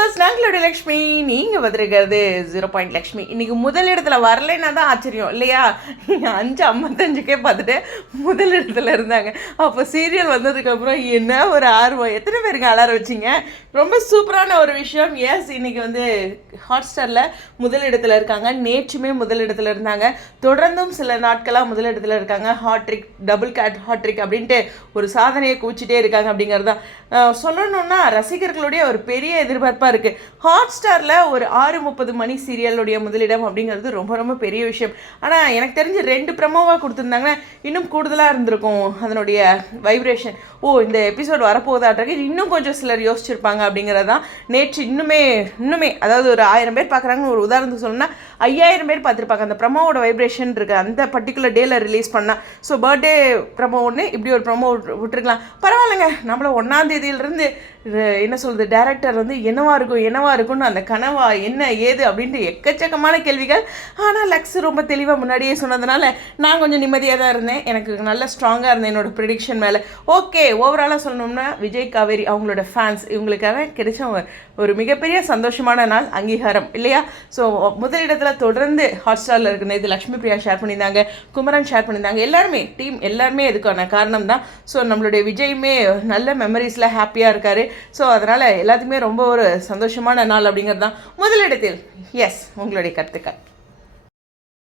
Viewers, நாங்களுடைய Lakshmi, நீங்கள் வந்திருக்கிறது 0 லக்ஷ்மி. இன்றைக்கி முதல் இடத்துல வரலைன்னா தான் ஆச்சரியம் இல்லையா? 5:55க்கே பார்த்துட்டு முதல் இடத்துல இருந்தாங்க. அப்போ சீரியல் வந்ததுக்கப்புறம் என்ன ஒரு ஆர்வம்! எத்தனை பேருக்கு அலாரம் வச்சிங்க? ரொம்ப சூப்பரான ஒரு விஷயம். எஸ், இன்றைக்கி வந்து ஹாட்ஸ்டாரில் முதல் இடத்துல இருக்காங்க. நேற்றுமே முதல் இடத்துல இருந்தாங்க. தொடர்ந்தும் சில நாட்களாக முதல் இடத்துல இருக்காங்க. ஹாட்ரிக், டபுள் கேட் ஹாட்ரிக் அப்படின்ட்டு ஒரு சாதனையை கூச்சிட்டே இருக்காங்க. அப்படிங்கிறது தான் சொல்லணுன்னா ரசிகர்களுடைய ஒரு பெரிய எதிர்பார்ப்பாக இருக்குது. ஹாட்ஸ்டாரில் ஒரு 6:30 மணி சீரியலுடைய முதலிடம் அப்படிங்கிறது ரொம்ப ரொம்ப பெரிய விஷயம். ஆனால் எனக்கு தெரிஞ்சு 2 ப்ரமோவாக கொடுத்துருந்தாங்கன்னா இன்னும் கூடுதலாக இருந்திருக்கும் அதனுடைய வைப்ரேஷன். இந்த எபிசோடு வரப்போகுதாட்ருக்கு இன்னும் கொஞ்சம் சிலர் யோசிச்சிருப்பாங்க அப்படிங்கிறதான். நேற்று இன்னுமே அதாவது ஒரு 1000 பேர் பார்க்குறாங்கன்னு ஒரு உதாரணத்துக்கு சொல்லணும்னா 5000 பேர் பார்த்துருப்பாங்க. அந்த ப்ரமோவோட வைப்ரேஷன் இருக்குது அந்த பர்டிகுலர் டேயில் ரிலீஸ் பண்ணால். ஸோ பர்த்டே ப்ரமோ ஒன்று, இப்படி ஒரு ப்ரமோ விட்டுருக்கலாம், பரவாயில்லைங்க. நம்மள 1ஆம் தேதியிலிருந்து என்ன சொல்கிறது, டேரக்டர் வந்து என்னவா இருக்கும்னு அந்த கனவா என்ன ஏது அப்படின்ட்டு எக்கச்சக்கமான கேள்விகள். ஆனால் லக்ஸ் ரொம்ப தெளிவாக முன்னாடியே சொன்னதுனால நான் கொஞ்சம் நிம்மதியாக தான் இருந்தேன். எனக்கு நல்ல ஸ்ட்ராங்காக இருந்தேன் என்னோடய ப்ரிடிக்ஷன் மேலே. ஓகே, ஓவராலாக சொல்லணும்னா விஜய், காவேரி அவங்களோட ஃபேன்ஸ் இவங்களுக்காக கிடைச்ச ஒரு மிகப்பெரிய சந்தோஷமான நாள், அங்கீகாரம் இல்லையா? ஸோ முதலிடத்தில் தொடர்ந்து ஹாட்ஸ்டாரில் இருக்கிற இது லக்ஷ்மி பிரியா ஷேர் பண்ணியிருந்தாங்க, குமரன் ஷேர் பண்ணியிருந்தாங்க. எல்லாருமே டீம் எல்லாருமே இதுக்கான காரணம் தான். ஸோ நம்மளுடைய விஜயுமே நல்ல மெமரிஸில் ஹாப்பியாக இருக்கார். ஸோ அதனால் எல்லாத்துக்குமே ரொம்ப ஒரு சந்தோஷமான நாள் அப்படிங்கிறது தான் முதலிடத்தில். எஸ், உங்களுடைய கருத்துக்கள்.